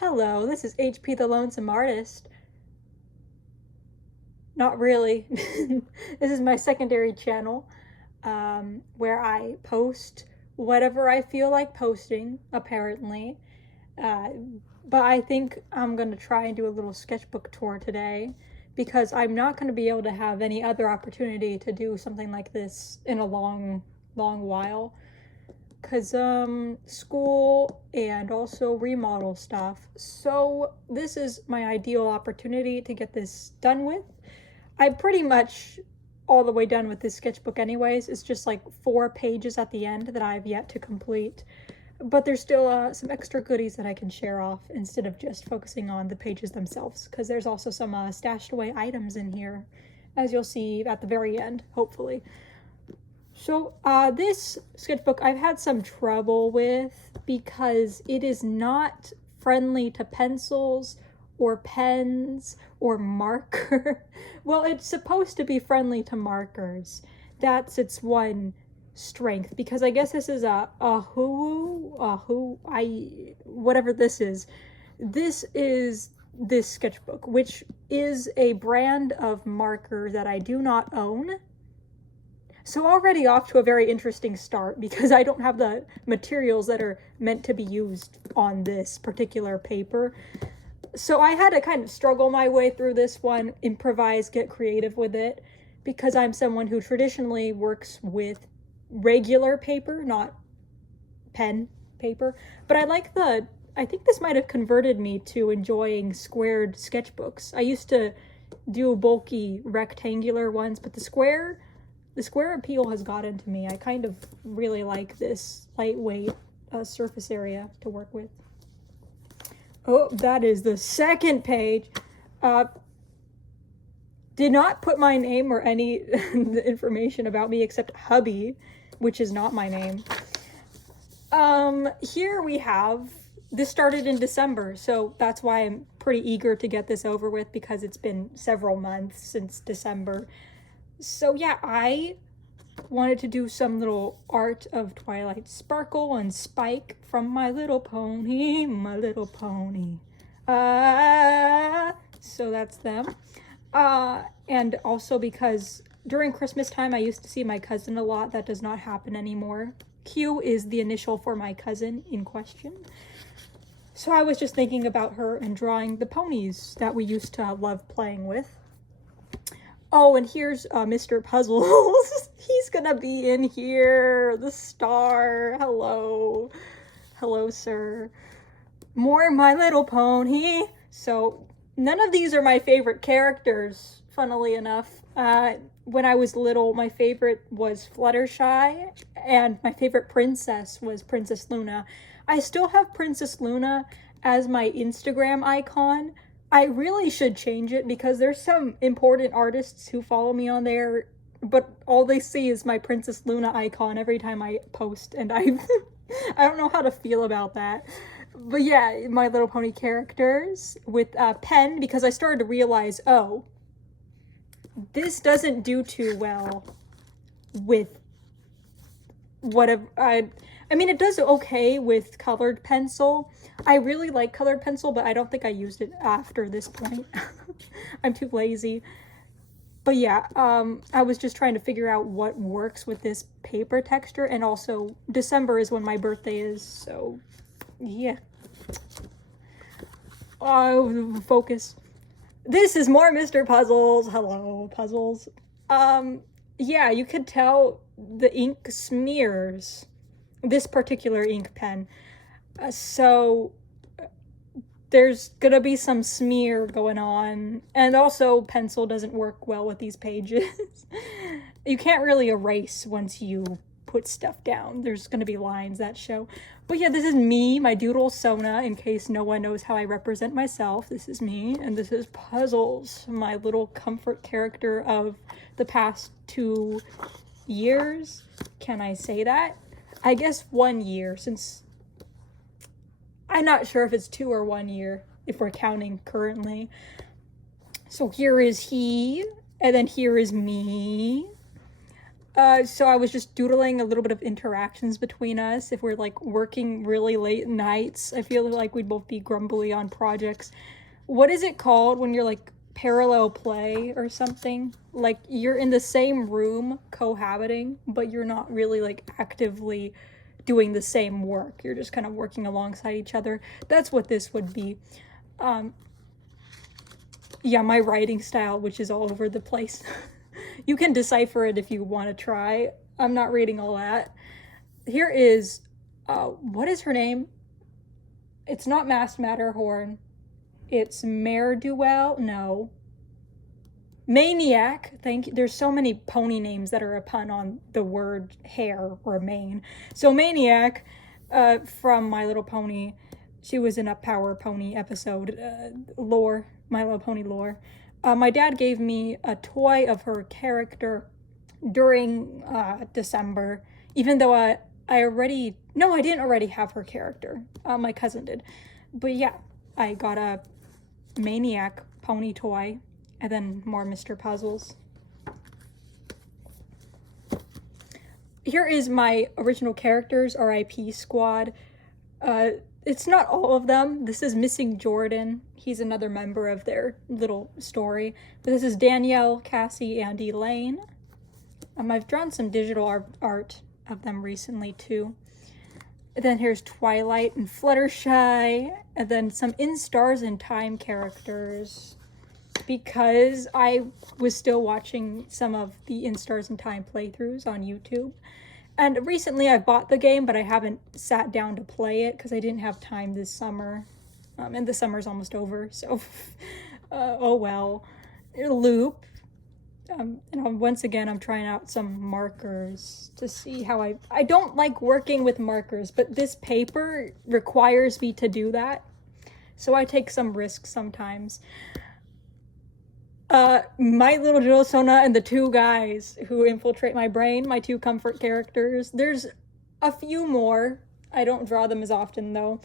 Hello, this is HP the Lonesome Artist. Not really. This is my secondary channel where I post whatever I feel like posting, apparently. But I think I'm going to try and do a little sketchbook tour today because I'm not going to be able to have any other opportunity to do something like this in a long while. Because school and also remodel stuff. So this is my ideal opportunity to get this done with. I'm pretty much all the way done with this sketchbook anyways. It's just like 4 pages at the end that I've yet to complete. But there's still some extra goodies that I can share off instead of just focusing on the pages themselves. Because there's also some stashed away items in here, as you'll see at the very end, hopefully. So this sketchbook I've had some trouble with because it is not friendly to pencils or pens or marker. Well, it's supposed to be friendly to markers. That's its one strength, because I guess this is whatever this is. This is this sketchbook, which is a brand of marker that I do not own. So already off to a very interesting start because I don't have the materials that are meant to be used on this particular paper. So I had to kind of struggle my way through this one, improvise, get creative with it, because I'm someone who traditionally works with regular paper, not pen paper. But I think this might have converted me to enjoying squared sketchbooks. I used to do bulky rectangular ones, but the square appeal has gotten to me. I kind of really like this lightweight surface area to work with. Oh, that is the second page. Did not put my name or any information about me except hubby, which is not my name. Here we have, this started in December, so that's why I'm pretty eager to get this over with, because it's been several months since December. So yeah, I wanted to do some little art of Twilight Sparkle and Spike from My Little Pony, My Little Pony. So that's them. And also because during Christmas time, I used to see my cousin a lot. That does not happen anymore. Q is the initial for my cousin in question. So I was just thinking about her and drawing the ponies that we used to love playing with. Oh, and here's Mr. Puzzles. He's gonna be in here, the star. Hello. Hello, sir. More My Little Pony. So, none of these are my favorite characters, funnily enough. When I was little, my favorite was Fluttershy, and my favorite princess was Princess Luna. I still have Princess Luna as my Instagram icon. I really should change it because there's some important artists who follow me on there, but all they see is my Princess Luna icon every time I post, and I don't know how to feel about that. But yeah, My Little Pony characters with pen, because I started to realize, oh, this doesn't do too well with whatever. I mean, it does okay with colored pencil. I really like colored pencil, but I don't think I used it after this point. I'm too lazy. But yeah, I was just trying to figure out what works with this paper texture, and also December is when my birthday is, so yeah. Oh, focus. This is more Mr. Puzzles. Hello, Puzzles. Yeah, you could tell the ink smears. This particular ink pen. So there's gonna be some smear going on, and also pencil doesn't work well with these pages. You can't really erase once you put stuff down. There's gonna be lines that show. But yeah, this is me, my doodle Sona, in case no one knows how I represent myself. This is me, and this is Puzzles, my little comfort character of the past 2 years. Can I say that? I guess 1 year, since I'm not sure if it's 2 or 1 year, if we're counting currently. So here is he, and then here is me. So I was just doodling a little bit of interactions between us. If we're like working really late nights, I feel like we'd both be grumbly on projects. What is it called when you're like parallel play or something? Like you're in the same room cohabiting, but you're not really like actively doing the same work. You're just kind of working alongside each other. That's what this would be. Yeah, my writing style, which is all over the place. You can decipher it if you want to try. I'm not reading all that. Here is, what is her name? It's not Mass Matterhorn. It's Mare Duell. No. Maniac. Thank you. There's so many pony names that are a pun on the word hare or mane. So Maniac, from My Little Pony. She was in a Power Pony episode. Lore. My Little Pony lore. My dad gave me a toy of her character during December, even though I didn't already have her character. My cousin did. But yeah, I got a Maniac pony toy, and then more Mr. Puzzles. Here is my original characters, RIP squad. It's not all of them. This is Missing Jordan. He's another member of their little story. But this is Danielle, Cassie, and Elaine. I've drawn some digital art of them recently too. And then here's Twilight and Fluttershy. And then some In Stars and Time characters. Because I was still watching some of the In Stars and Time playthroughs on YouTube. And recently I bought the game, but I haven't sat down to play it because I didn't have time this summer. And the summer's almost over, so oh well. Loop. And once again, I'm trying out some markers to see how I don't like working with markers, but this paper requires me to do that. So I take some risks sometimes. My Little Jill Sona and the two guys who infiltrate my brain, my two comfort characters. There's a few more. I don't draw them as often though.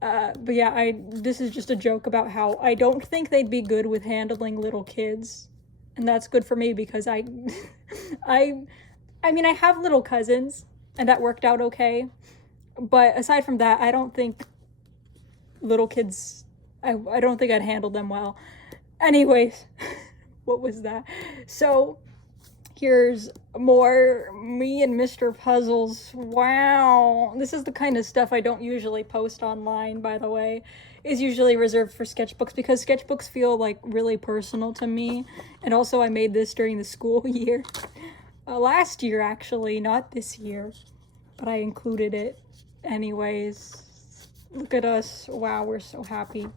But yeah, this is just a joke about how I don't think they'd be good with handling little kids. And that's good for me because I mean, I have little cousins and that worked out okay. But aside from that, I don't think little kids, I don't think I'd handle them well. Anyways, what was that? So, here's more me and Mr. Puzzles. Wow. This is the kind of stuff I don't usually post online, by the way. It's usually reserved for sketchbooks because sketchbooks feel like really personal to me. And also I made this during the school year. Last year, actually, not this year. But I included it anyways. Look at us. Wow, we're so happy.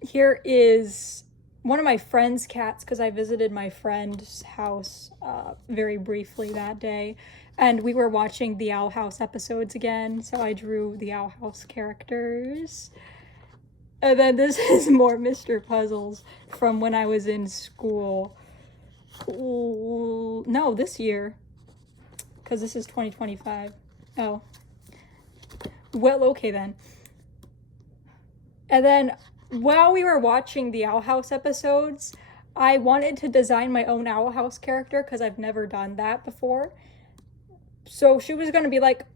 Here is one of my friend's cats because I visited my friend's house very briefly that day. And we were watching the Owl House episodes again, so I drew the Owl House characters. And then this is more Mr. Puzzles from when I was in school. Ooh, no, this year. Because this is 2025. Oh. Well, okay then. And then while we were watching the Owl House episodes, I wanted to design my own Owl House character because I've never done that before. So she was going to be like,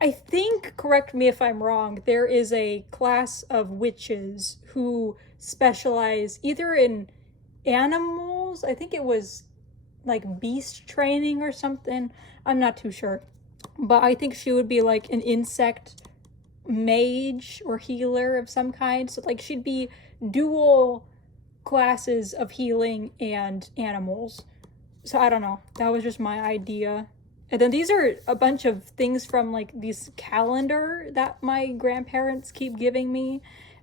I think, correct me if I'm wrong, there is a class of witches who specialize either in animals, I think it was like beast training or something, I'm not too sure. But I think she would be like an insect mage or healer of some kind. So like she'd be dual classes of healing and animals. So I don't know. That was just my idea. And then these are a bunch of things from like this calendar that my grandparents keep giving me.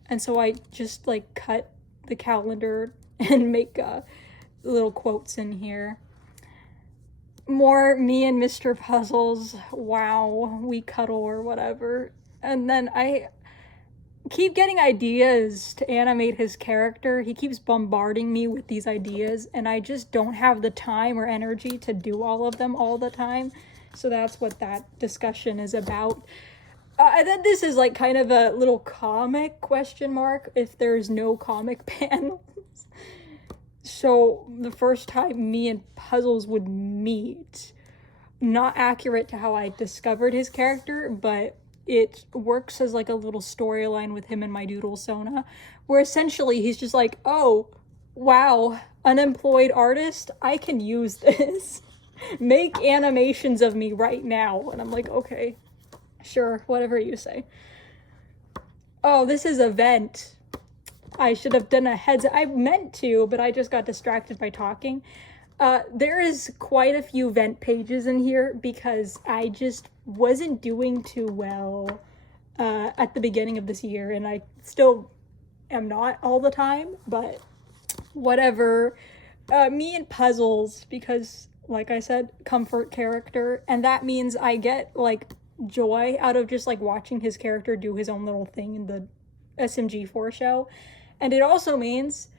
And so I just like cut the calendar and make little quotes in here. More me and Mr. Puzzles. Wow, we cuddle or whatever. And then I keep getting ideas to animate his character. He keeps bombarding me with these ideas, and I just don't have the time or energy to do all of them all the time. So that's what that discussion is about. And then this is like kind of a little comic question mark if there's no comic panels. So the first time me and Puzzles would meet, not accurate to how I discovered his character, but it works as like a little storyline with him and my doodle Sona, where essentially he's just like, oh, wow, unemployed artist, I can use this. Make animations of me right now. And I'm like, okay, sure, whatever you say. Oh, this is a vent. I should have done a heads. I meant to, but I just got distracted by talking. There is quite a few vent pages in here because I just wasn't doing too well at the beginning of this year, and I still am not all the time, but whatever. Me and Puzzles, because like I said, comfort character, and that means I get like joy out of just like watching his character do his own little thing in the SMG4 show. And it also means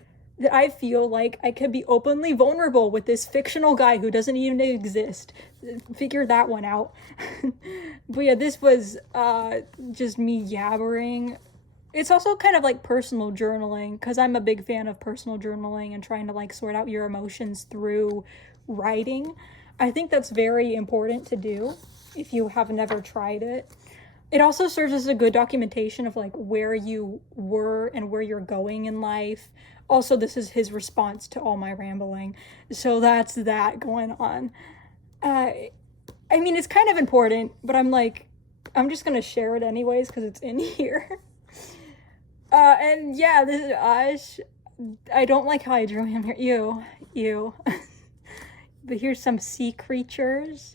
that I feel like I could be openly vulnerable with this fictional guy who doesn't even exist. Figure that one out. But yeah, this was just me yabbering. It's also kind of like personal journaling, because I'm a big fan of personal journaling and trying to like sort out your emotions through writing. I think that's very important to do if you have never tried it. It also serves as a good documentation of like where you were and where you're going in life. Also, this is his response to all my rambling. So that's that going on. I mean, it's kind of important, but I'm just going to share it anyways because it's in here. And yeah, this is Ash. I don't like how I drew him here. Ew. But here's some sea creatures.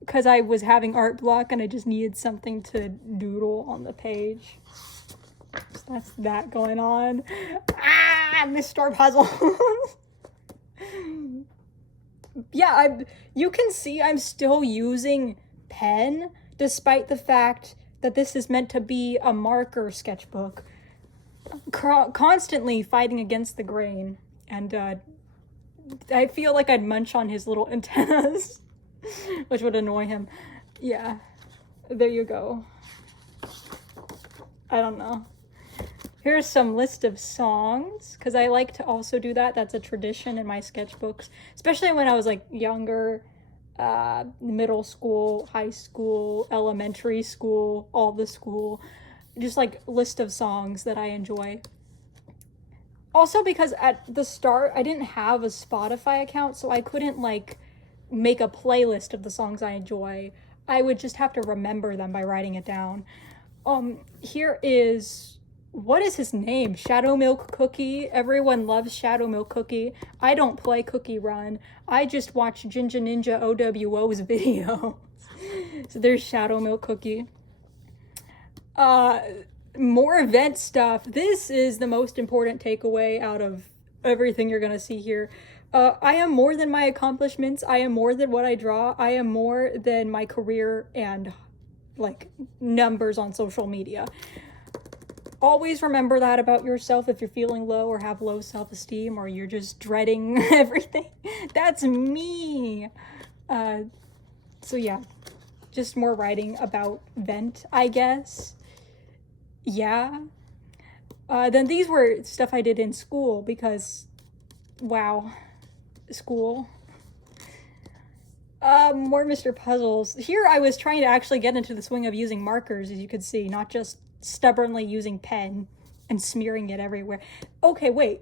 Because I was having art block and I just needed something to doodle on the page. So that's that going on. Mr. Puzzle. Yeah, you can see I'm still using pen, despite the fact that this is meant to be a marker sketchbook. Constantly fighting against the grain. And I feel like I'd munch on his little antennas. Which would annoy him. Yeah. There you go. I don't know. Here's some list of songs, because I like to also do that. That's a tradition in my sketchbooks, especially when I was like younger, middle school, high school, elementary school, all the school. Just like list of songs that I enjoy. Also because at the start, I didn't have a Spotify account, so I couldn't like make a playlist of the songs I enjoy. I would just have to remember them by writing it down. Here is, what is his name? Shadow Milk Cookie. Everyone loves Shadow Milk Cookie. I don't play Cookie Run. I just watch Jinja Ninja OWO's video. So there's Shadow Milk Cookie. More event stuff. This is the most important takeaway out of everything you're gonna see here. I am more than my accomplishments. I am more than what I draw. I am more than my career and like numbers on social media. Always remember that about yourself if you're feeling low or have low self-esteem or you're just dreading everything. That's me. So yeah, just more writing about vent, I guess. Yeah. Then these were stuff I did in school because, wow. School. More Mr. Puzzles. Here I was trying to actually get into the swing of using markers, as you could see, not just stubbornly using pen and smearing it everywhere. Okay, wait.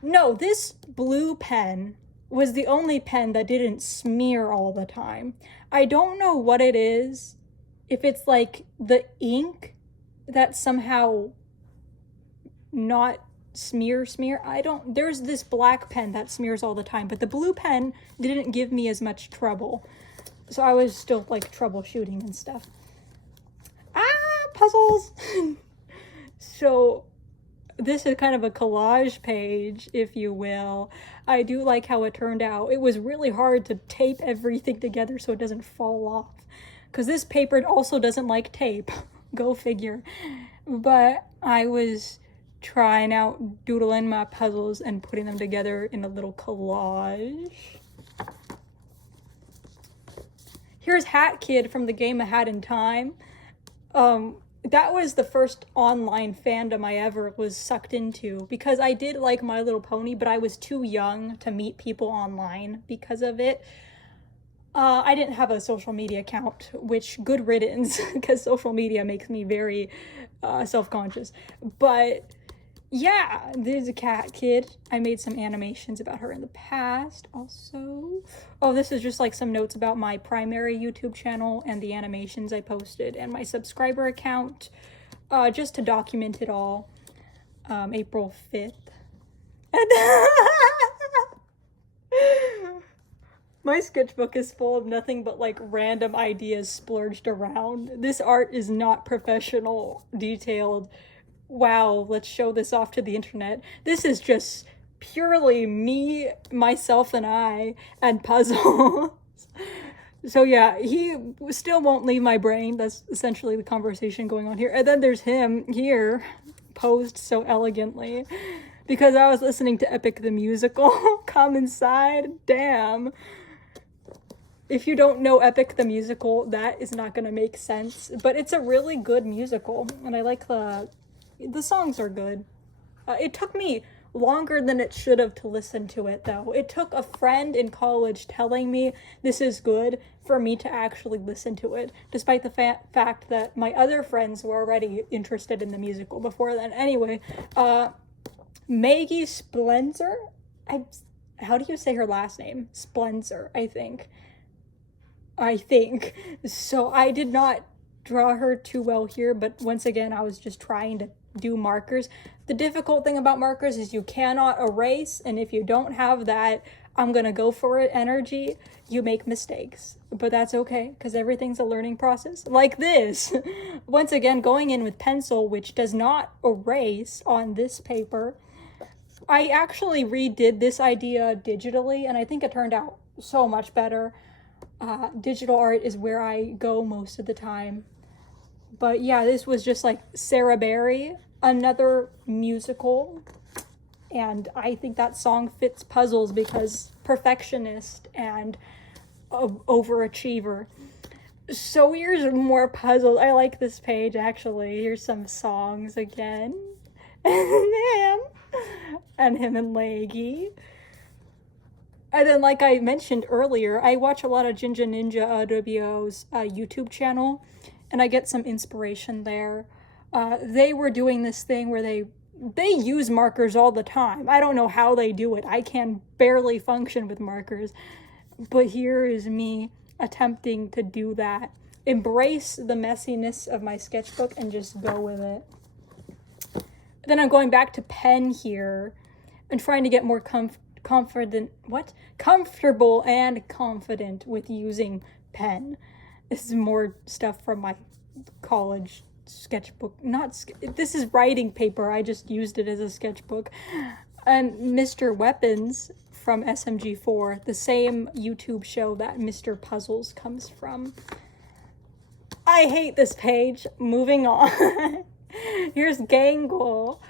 No, this blue pen was the only pen that didn't smear all the time. I don't know what it is. If it's like the ink that somehow not smear, there's this black pen that smears all the time, but the blue pen didn't give me as much trouble. So I was still like troubleshooting and stuff. Puzzles! So this is kind of a collage page, if you will. I do like how it turned out. It was really hard to tape everything together so it doesn't fall off. Because this paper also doesn't like tape. Go figure. But I was trying out doodling my puzzles and putting them together in a little collage. Here's Hat Kid from the game A Hat in Time. that was the first online fandom I ever was sucked into, because I did like My Little Pony, but I was too young to meet people online because of it. I didn't have a social media account, which good riddance, because social media makes me very self-conscious. But yeah, there's a cat kid. I made some animations about her in the past also. Oh, this is just like some notes about my primary YouTube channel and the animations I posted, and my subscriber account, just to document it all. April 5th. My sketchbook is full of nothing but like random ideas splurged around. This art is not professional, detailed. Wow, let's show this off to the internet. This is just purely me, myself, and I, and puzzles. So yeah, he still won't leave my brain. That's essentially the conversation going on here. And then there's him here, posed so elegantly, because I was listening to Epic the Musical. Come inside. Damn. If you don't know Epic the Musical, that is not gonna make sense. But it's a really good musical, and I like the songs are good. It took me longer than it should have to listen to it, though. It took a friend in college telling me this is good for me to actually listen to it, despite the fact that my other friends were already interested in the musical before then. Anyway, Maggie Splenzer? How do you say her last name? Splenzer, I think. So I did not draw her too well here, but once again, I was just trying to do markers. The difficult thing about markers is you cannot erase, and if you don't have that I'm gonna go for it energy, you make mistakes. But that's okay, because everything's a learning process. Like this. Once again, going in with pencil, which does not erase on this paper. I actually redid this idea digitally, and I think it turned out so much better. Digital art is where I go most of the time. But yeah, this was just like Sarah Berry, another musical. And I think that song fits puzzles because perfectionist and overachiever. So here's more puzzles. I like this page, actually. Here's some songs again. And him and Leggy. And then, like I mentioned earlier, I watch a lot of Jinja Ninja WO's YouTube channel, and I get some inspiration there. They were doing this thing where they use markers all the time. I don't know how they do it. I can barely function with markers. But here is me attempting to do that. Embrace the messiness of my sketchbook and just go with it. Then I'm going back to pen here and trying to get more comfortable and confident with using pen. This is more stuff from my college sketchbook. This is writing paper. I just used it as a sketchbook. And Mr. Weapons from SMG4, the same YouTube show that Mr. Puzzles comes from. I hate this page. Moving on. Here's Gangle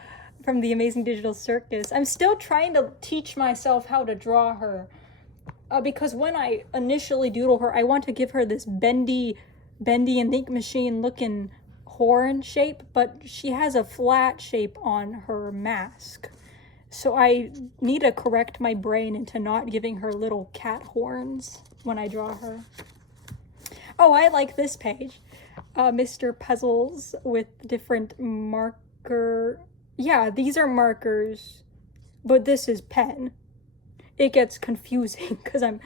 from the Amazing Digital Circus. I'm still trying to teach myself how to draw her. Because when I initially doodle her, I want to give her this bendy and ink machine looking horn shape, but she has a flat shape on her mask. So I need to correct my brain into not giving her little cat horns when I draw her. Oh, I like this page. Mr. Puzzles with different marker. Yeah, these are markers, but this is pen. It gets confusing because I'm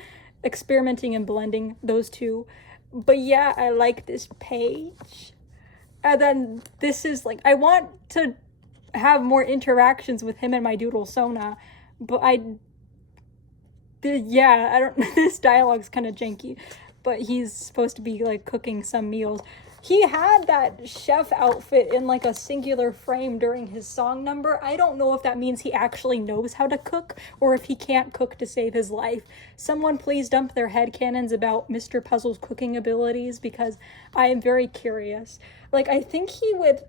experimenting and blending those two. But yeah, I like this page. And then this is like, I want to have more interactions with him and my doodle Sona, but this dialogue's kind of janky, but he's supposed to be like cooking some meals. He had that chef outfit in like a singular frame during his song number. I don't know if that means he actually knows how to cook or if he can't cook to save his life. Someone please dump their headcanons about Mr. Puzzle's cooking abilities because I am very curious. Like, I think he would,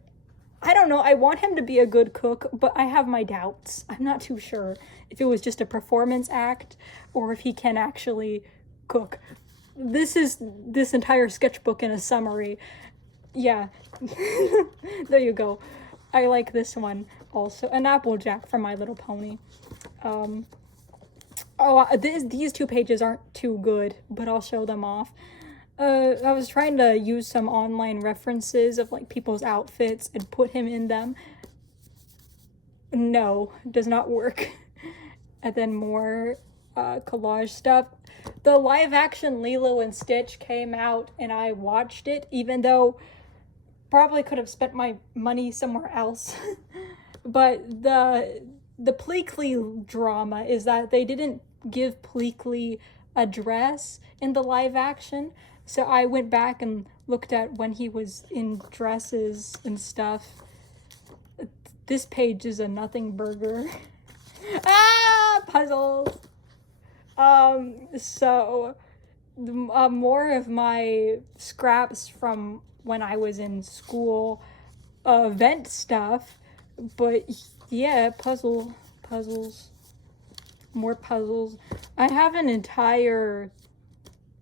I don't know, I want him to be a good cook, but I have my doubts. I'm not too sure if it was just a performance act or if he can actually cook. This is this entire sketchbook in a summary. Yeah. There you go. I like this one also. An Applejack from My Little Pony. These two pages aren't too good, but I'll show them off. I was trying to use some online references of like people's outfits and put him in them. No, does not work. And then more collage stuff. The live action Lilo and Stitch came out and I watched it, even though probably could have spent my money somewhere else. But the Pleakley drama is that they didn't give Pleakley a dress in the live action. So I went back and looked at when he was in dresses and stuff. This page is a nothing burger. Puzzles. So more of my scraps from when I was in school, event stuff, but yeah, puzzles, more puzzles. I have an entire,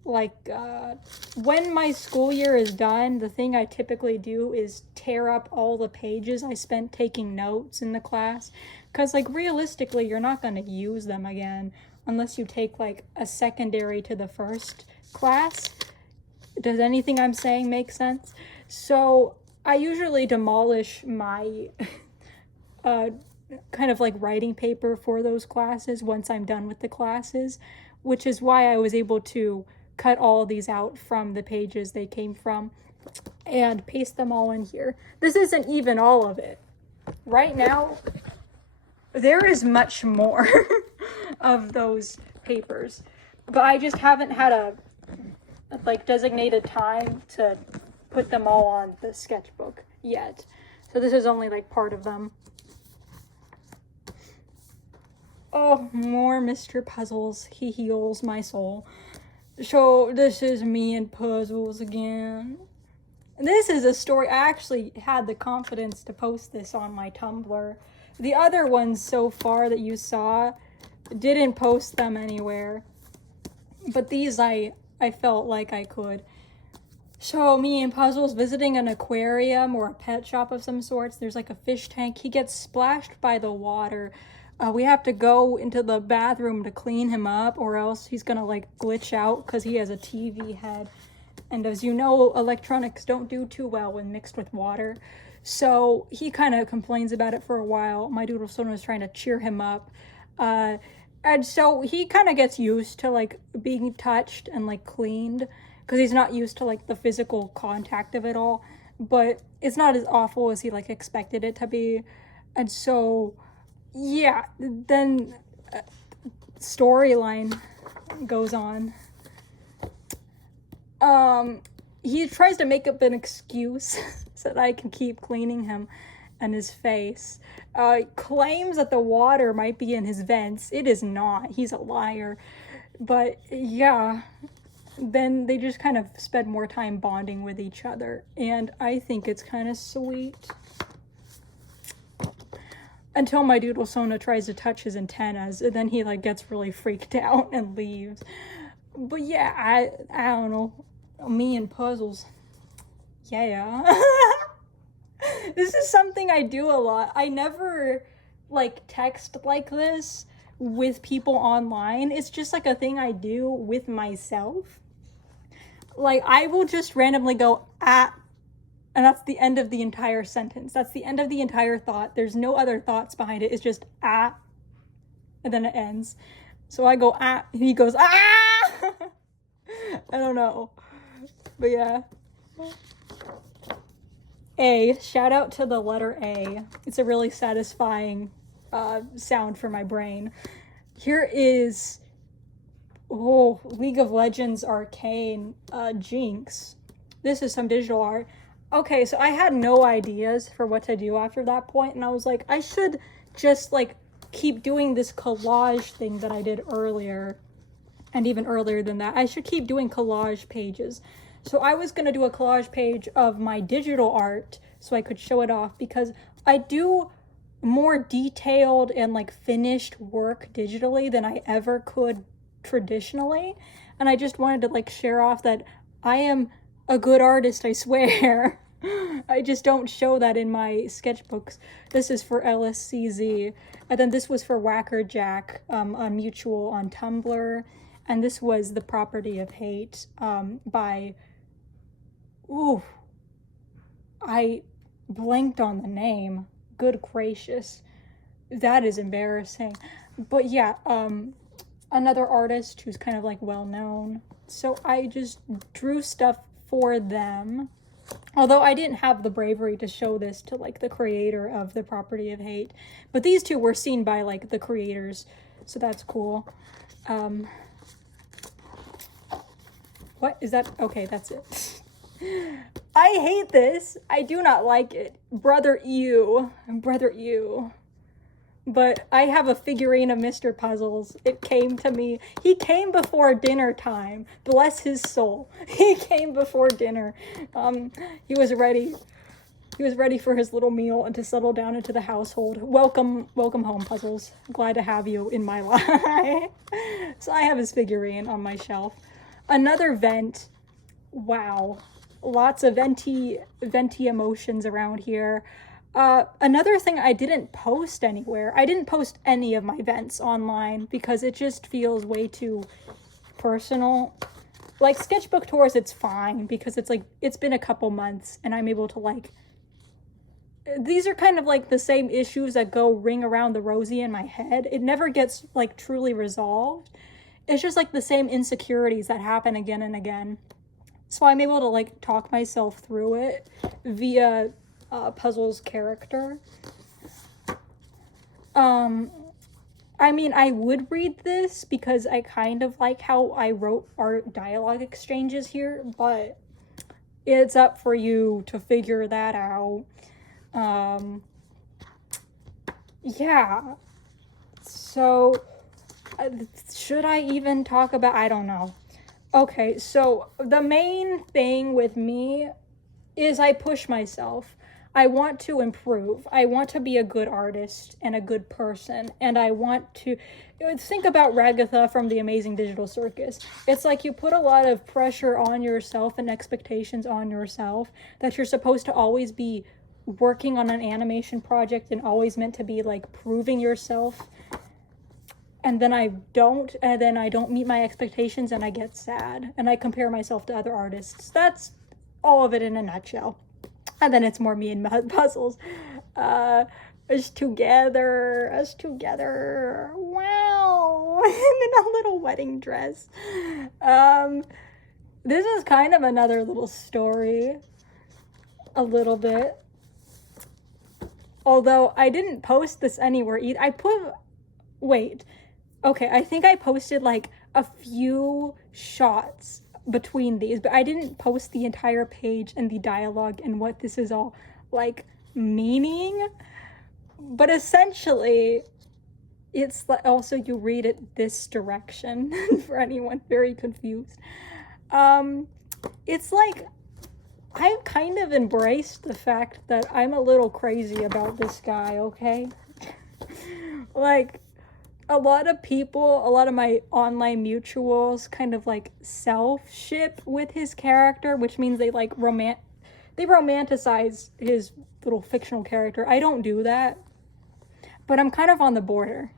when my school year is done, the thing I typically do is tear up all the pages I spent taking notes in the class, because realistically you're not going to use them again unless you take a secondary to the first class. Does anything I'm saying make sense? So I usually demolish my kind of writing paper for those classes once I'm done with the classes, which is why I was able to cut all these out from the pages they came from and paste them all in here. This isn't even all of it. Right now, there is much more of those papers, but I just haven't had a designated time to put them all on the sketchbook yet. So this is only part of them. Oh, more Mr. Puzzles. He heals my soul. So this is me and puzzles again. This is a story. I actually had the confidence to post this on my Tumblr. The other ones so far that you saw, didn't post them anywhere. But these I felt like I could. So me and Puzzles visiting an aquarium or a pet shop of some sorts. There's a fish tank. He gets splashed by the water. We have to go into the bathroom to clean him up, or else he's gonna glitch out because he has a TV head. And as you know, electronics don't do too well when mixed with water. So he kind of complains about it for a while. My doodle son was trying to cheer him up. And so he kind of gets used to being touched and cleaned, because he's not used to the physical contact of it all. But it's not as awful as he expected it to be. And so yeah, then storyline goes on. He tries to make up an excuse so that I can keep cleaning him and his face. Claims that the water might be in his vents. It is not. He's a liar. But yeah, then they just kind of spend more time bonding with each other. And I think it's kind of sweet. Until my doodle Sona tries to touch his antennas, and then he gets really freaked out and leaves. But yeah, I don't know. Me and puzzles. Yeah. This is something I do a lot. I never text like this with people online. It's just a thing I do with myself. I will just randomly go and that's the end of the entire sentence. That's the end of the entire thought. There's no other thoughts behind it. It's just and then it ends. So I go and he goes I don't know. But yeah. A. Shout out to the letter A. It's a really satisfying sound for my brain. Here is League of Legends Arcane Jinx. This is some digital art. Okay, so I had no ideas for what to do after that point, and I was I should just keep doing this collage thing that I did earlier, and even earlier than that. I should keep doing collage pages. So I was gonna do a collage page of my digital art so I could show it off, because I do more detailed and finished work digitally than I ever could traditionally, and I just wanted to share off that I am a good artist, I swear. I just don't show that in my sketchbooks. This is for LSCZ. And then this was for Wackerjack on Mutual on Tumblr. And this was The Property of Hate by... Ooh. I blanked on the name. Good gracious. That is embarrassing. But yeah, another artist who's kind of like well known. So I just drew stuff for them. Although I didn't have the bravery to show this to like the creator of The Property of Hate. But these two were seen by like the creators. So that's cool. What is that? Okay, that's it. I hate this. I do not like it. Brother ew. Brother ew. But I have a figurine of Mr. Puzzles. It came to me. He came before dinner time. Bless his soul. He came before dinner. He was ready. He was ready for his little meal and to settle down into the household. Welcome home, Puzzles. Glad to have you in my life. So I have his figurine on my shelf. Another vent. Wow. Lots of venti emotions around here. Another thing I didn't post anywhere. I didn't post any of my vents online because it just feels way too personal. Like sketchbook tours, it's fine because it's like, it's been a couple months and I'm able to like, these are kind of like the same issues that go ring around the rosy in my head. It never gets like truly resolved. It's just like the same insecurities that happen again and again. So I'm able to like talk myself through it via Puzzle's character. I mean, I would read this because I kind of like how I wrote our dialogue exchanges here, but it's up for you to figure that out. Yeah. So, should I even talk about... I don't know. Okay, so the main thing with me is I push myself. I want to improve. I want to be a good artist and a good person. And I want to... Think about Ragatha from The Amazing Digital Circus. It's like you put a lot of pressure on yourself and expectations on yourself that you're supposed to always be working on an animation project and always meant to be like proving yourself. And then I don't meet my expectations and I get sad. And I compare myself to other artists. That's all of it in a nutshell. And then it's more me and Puzzles. Us together. Wow. In a little wedding dress. This is kind of another little story. A little bit. Although I didn't post this anywhere either. Okay, I think I posted like a few shots between these, but I didn't post the entire page and the dialogue and what this is all like meaning. But essentially, it's also you read it this direction for anyone very confused. It's like I've kind of embraced the fact that I'm a little crazy about this guy, okay? Like, a lot of people, a lot of my online mutuals kind of like self-ship with his character, which means they like they romanticize his little fictional character. I don't do that, but I'm kind of on the border.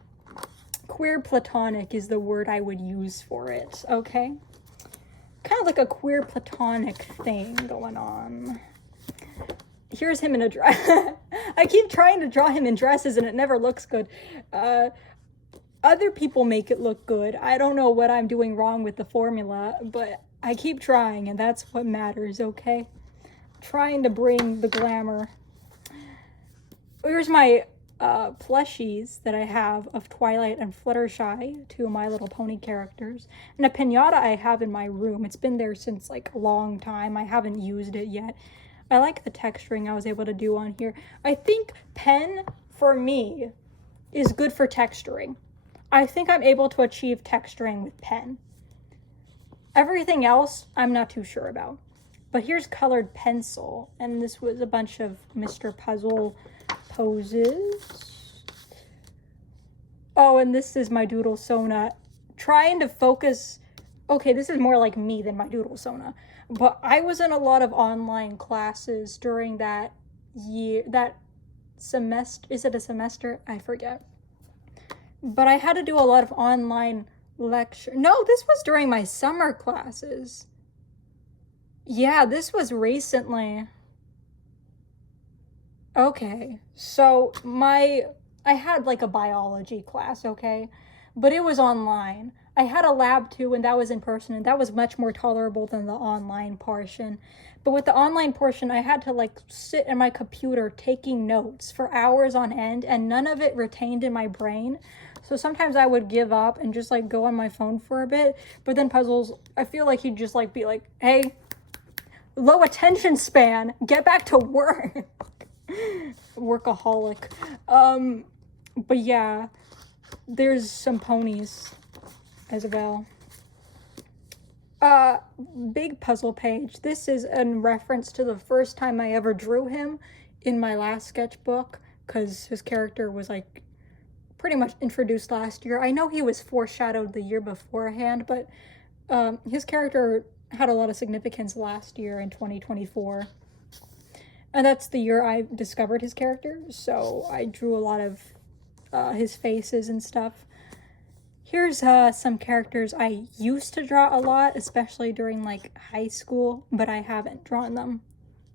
Queer platonic is the word I would use for it, okay? Kind of like a queer platonic thing going on. Here's him in a dress. I keep trying to draw him in dresses and it never looks good. Other people make it look good. I don't know what I'm doing wrong with the formula, but I keep trying and that's what matters, okay? Trying to bring the glamour. Here's my plushies that I have of Twilight and Fluttershy, two of My Little Pony characters, and a piñata I have in my room. It's been there since like a long time. I haven't used it yet. I like the texturing I was able to do on here. I think pen, for me, is good for texturing. I think I'm able to achieve texturing with pen. Everything else, I'm not too sure about. But here's colored pencil, and this was a bunch of Mr. Puzzle poses. Oh, and this is my doodle Sona. Trying to focus okay, this is more like me than my doodle sona, but I was in a lot of online classes during that year, that semester. Is it a semester? I forget. But I had to do a lot of online lecture. No, this was during my summer classes. Yeah, this was recently. Okay, so I had like a biology class, okay, but it was online. I had a lab too, and that was in person, and that was much more tolerable than the online portion. But with the online portion, I had to like sit in my computer taking notes for hours on end, and none of it retained in my brain. So sometimes I would give up and just like go on my phone for a bit. But then puzzles, I feel like he'd just like be like, "Hey, low attention span, get back to work." Workaholic. But yeah, there's some ponies as well. Big puzzle page. This is in reference to the first time I ever drew him in my last sketchbook, because his character was like pretty much introduced last year. I know he was foreshadowed the year beforehand, but his character had a lot of significance last year in 2024. And that's the year I discovered his character, so I drew a lot of his faces and stuff. Here's some characters I used to draw a lot, especially during like high school, but I haven't drawn them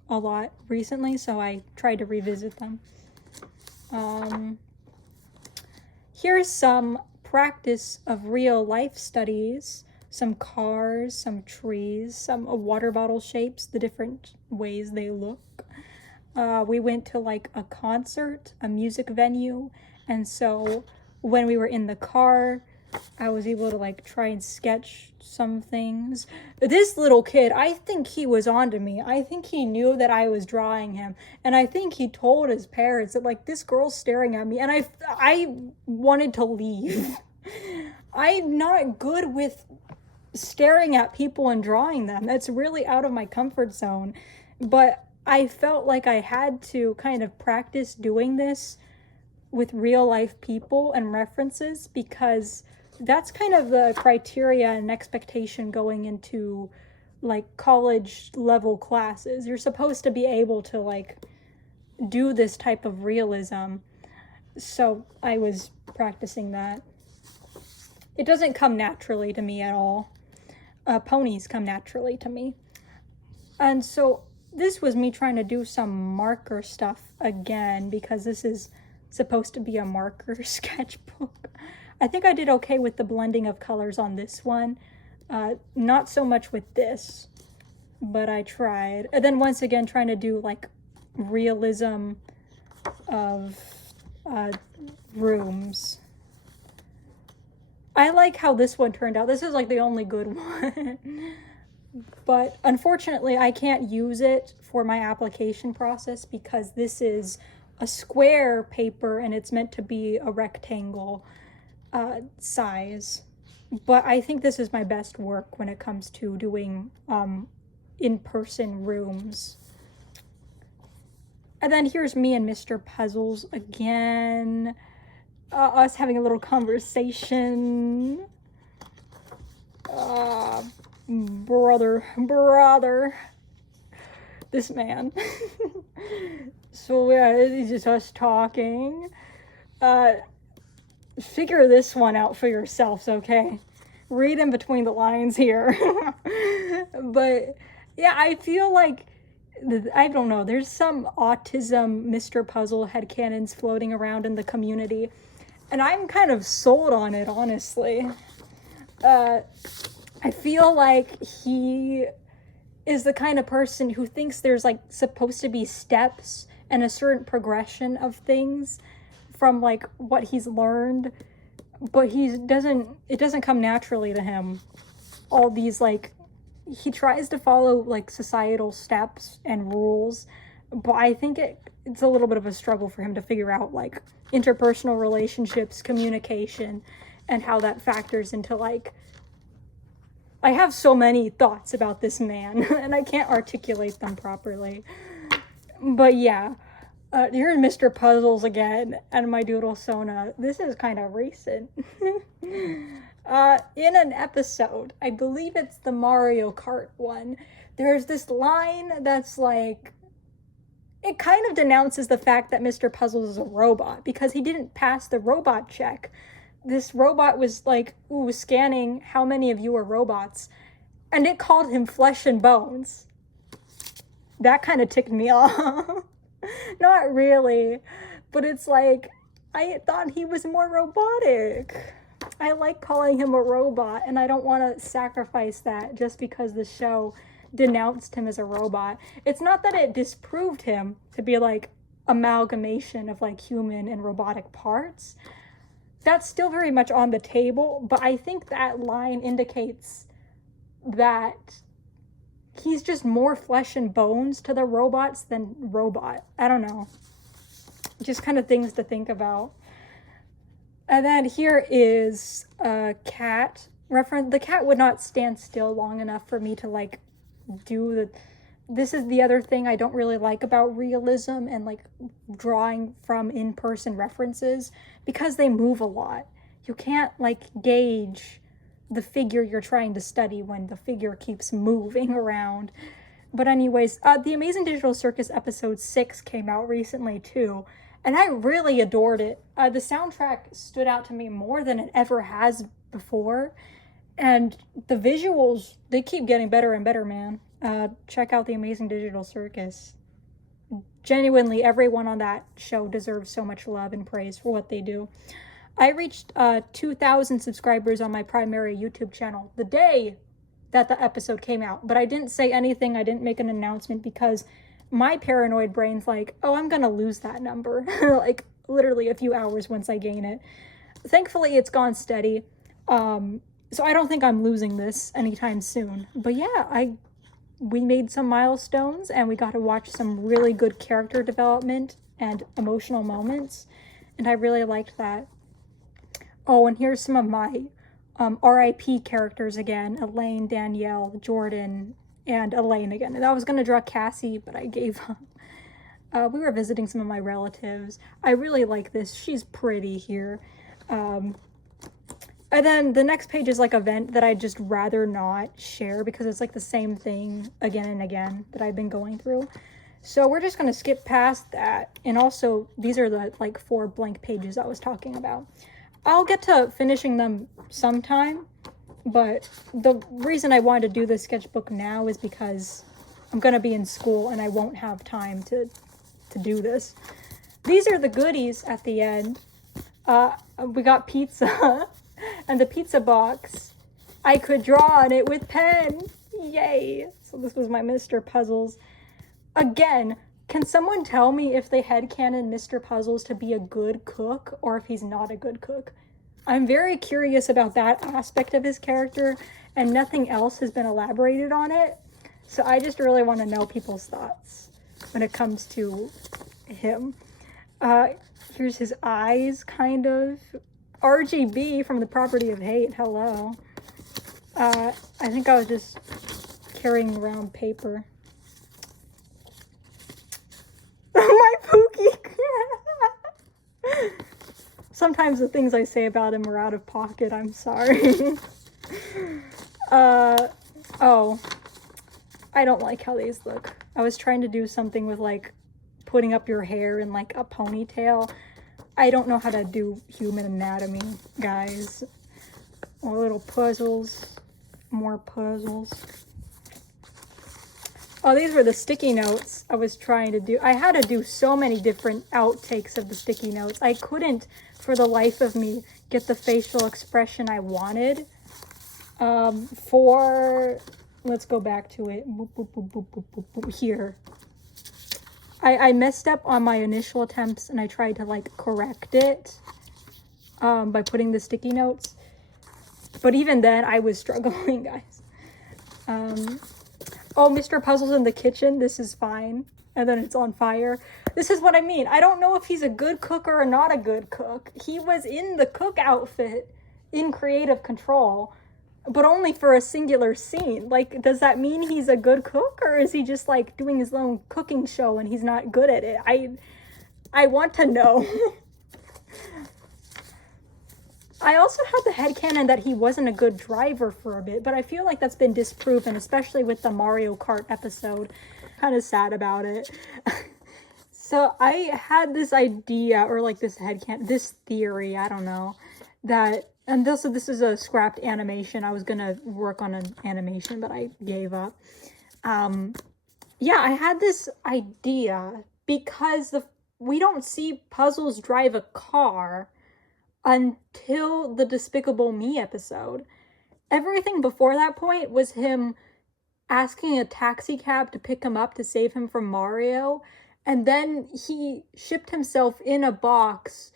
a lot recently, so I tried to revisit them. Here's some practice of real life studies. Some cars, some trees, some water bottle shapes, the different ways they look. We went to like a concert, a music venue, and so when we were in the car, I was able to like try and sketch some things. This little kid, I think he was onto me. I think he knew that I was drawing him, and I think he told his parents that like, this girl's staring at me, and I wanted to leave. I'm not good with staring at people and drawing them. That's really out of my comfort zone. But I felt like I had to kind of practice doing this with real life people and references, because that's kind of the criteria and expectation going into like college level classes. You're supposed to be able to like do this type of realism. So I was practicing that. It doesn't come naturally to me at all. Ponies come naturally to me. And so this was me trying to do some marker stuff again, because this is supposed to be a marker sketchbook. I think I did okay with the blending of colors on this one. Not so much with this, but I tried. And then once again, trying to do like realism of rooms. I like how this one turned out. This is like the only good one. But unfortunately, I can't use it for my application process because this is a square paper and it's meant to be a rectangle size. But I think this is my best work when it comes to doing in-person rooms. And then here's me and Mr. Puzzles again. Us having a little conversation. Brother. This man. So yeah, it's just us talking. Figure this one out for yourselves, okay? Read in between the lines here. But yeah, I feel like, I don't know, there's some autism Mr. Puzzle headcanons floating around in the community, and I'm kind of sold on it, honestly. I feel like he is the kind of person who thinks there's like supposed to be steps and a certain progression of things from like what he's learned, but it doesn't come naturally to him. All these like, he tries to follow like societal steps and rules, but I think it's a little bit of a struggle for him to figure out like interpersonal relationships, communication, and how that factors into like, I have so many thoughts about this man and I can't articulate them properly. But yeah, here's Mr. Puzzles again and my doodle sona. This is kind of recent. In an episode, I believe it's the Mario Kart one, there's this line that's like, it kind of denounces the fact that Mr. Puzzles is a robot because he didn't pass the robot check. This robot was like, ooh, scanning how many of you are robots, and it called him flesh and bones. That kind of ticked me off. Not really, but it's like, I thought he was more robotic. I like calling him a robot, and I don't want to sacrifice that just because the show denounced him as a robot. It's not that it disproved him to be like amalgamation of like human and robotic parts. That's still very much on the table, but I think that line indicates that he's just more flesh and bones to the robots than robot. I don't know. Just kind of things to think about. And then here is a cat reference. The cat would not stand still long enough for me to like do the... This is the other thing I don't really like about realism and like drawing from in-person references, because they move a lot. You can't like gauge the figure you're trying to study when the figure keeps moving around. But anyways, the Amazing Digital Circus episode 6 came out recently too, and I really adored it. The soundtrack stood out to me more than it ever has before, and the visuals, they keep getting better and better, man. Check out the Amazing Digital Circus. Genuinely, everyone on that show deserves so much love and praise for what they do. I reached 2,000 subscribers on my primary YouTube channel the day that the episode came out, but I didn't say anything. I didn't make an announcement because my paranoid brain's like, oh, I'm gonna lose that number like literally a few hours once I gain it. Thankfully, it's gone steady, so I don't think I'm losing this anytime soon. But yeah, we made some milestones, and we got to watch some really good character development and emotional moments, and I really liked that. Oh, and here's some of my RIP characters again: Elaine, Danielle, Jordan, and Elaine again. And I was going to draw Cassie, but I gave up. We were visiting some of my relatives. I really like this. She's pretty here. And then the next page is like event that I'd just rather not share because it's like the same thing again and again that I've been going through. So we're just going to skip past that. And also, these are the like 4 blank pages I was talking about. I'll get to finishing them sometime, but the reason I wanted to do this sketchbook now is because I'm going to be in school and I won't have time to do this. These are the goodies at the end. We got pizza and the pizza box. I could draw on it with pen. Yay. So this was my Mr. Puzzles. Again, can someone tell me if they headcanon Mr. Puzzles to be a good cook or if he's not a good cook? I'm very curious about that aspect of his character, and nothing else has been elaborated on it. So I just really want to know people's thoughts when it comes to him. Here's his eyes, kind of. RGB from The Property of Hate, hello. I think I was just carrying around paper. My Pookie! Sometimes the things I say about him are out of pocket, I'm sorry. Oh. I don't like how these look. I was trying to do something with, like, putting up your hair in, like, a ponytail. I don't know how to do human anatomy, guys. More little puzzles. More puzzles. Oh, these were the sticky notes I was trying to do. I had to do so many different outtakes of the sticky notes. I couldn't, for the life of me, get the facial expression I wanted. Let's go back to it. Boop, boop, boop, boop, boop, boop, boop, here. I messed up on my initial attempts, and I tried to, like, correct it by putting the sticky notes. But even then, I was struggling, guys. Oh, Mr. Puzzles in the kitchen, this is fine. And then it's on fire. This is what I mean. I don't know if he's a good cook or not a good cook. He was in the cook outfit in Creative Control, but only for a singular scene. Like, does that mean he's a good cook, or is he just, like, doing his own cooking show and he's not good at it? I want to know. I also had the headcanon that he wasn't a good driver for a bit, but I feel like that's been disproven, especially with the Mario Kart episode. Kind of sad about it. So I had this idea, or like this this theory, I don't know, that, and this is a scrapped animation. I was gonna work on an animation, but I gave up. Yeah, I had this idea because we don't see Puzzles drive a car until the Despicable Me episode. Everything before that point was him asking a taxi cab to pick him up to save him from Mario, and then he shipped himself in a box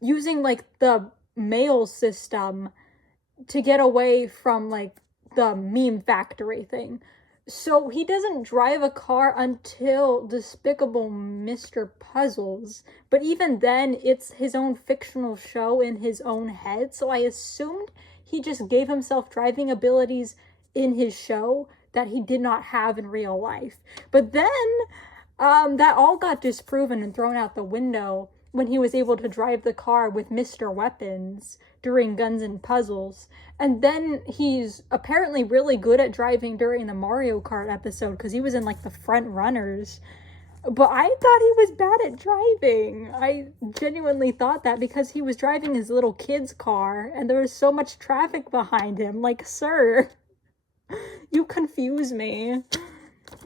using like the mail system to get away from like the meme factory thing. So he doesn't drive a car until Despicable Mr. Puzzles. But even then, it's his own fictional show in his own head. So I assumed he just gave himself driving abilities in his show that he did not have in real life. But then that all got disproven and thrown out the window when he was able to drive the car with Mr. Weapons during Guns and Puzzles. And then he's apparently really good at driving during the Mario Kart episode because he was in like the front runners. But I thought he was bad at driving. I genuinely thought that because he was driving his little kid's car and there was so much traffic behind him. Like, sir, you confuse me.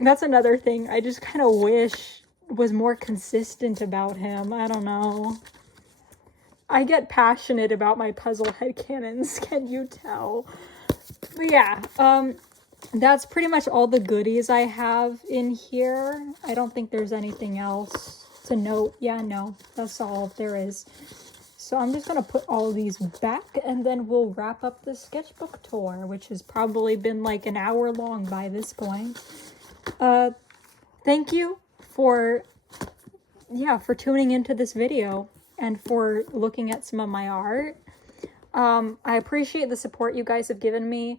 That's another thing I just kind of wish was more consistent about him. I don't know. I get passionate about my puzzle headcanons, can you tell? But yeah, that's pretty much all the goodies I have in here. I don't think there's anything else to note. Yeah, no, that's all there is. So I'm just going to put all these back and then we'll wrap up the sketchbook tour, which has probably been like an hour long by this point. Thank you for tuning into this video and for looking at some of my art. I appreciate the support you guys have given me,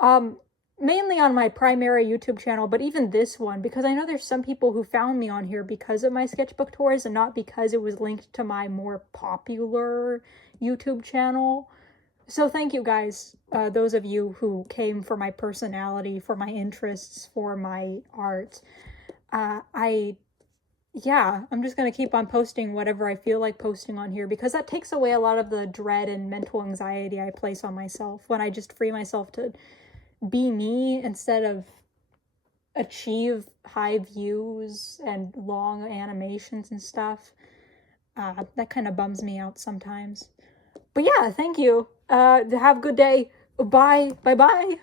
mainly on my primary YouTube channel, but even this one, because I know there's some people who found me on here because of my sketchbook tours and not because it was linked to my more popular YouTube channel. So thank you guys, those of you who came for my personality, for my interests, for my art. I'm just going to keep on posting whatever I feel like posting on here because that takes away a lot of the dread and mental anxiety I place on myself when I just free myself to be me instead of achieve high views and long animations and stuff. That kind of bums me out sometimes. But yeah, thank you. Have a good day. Bye. Bye-bye.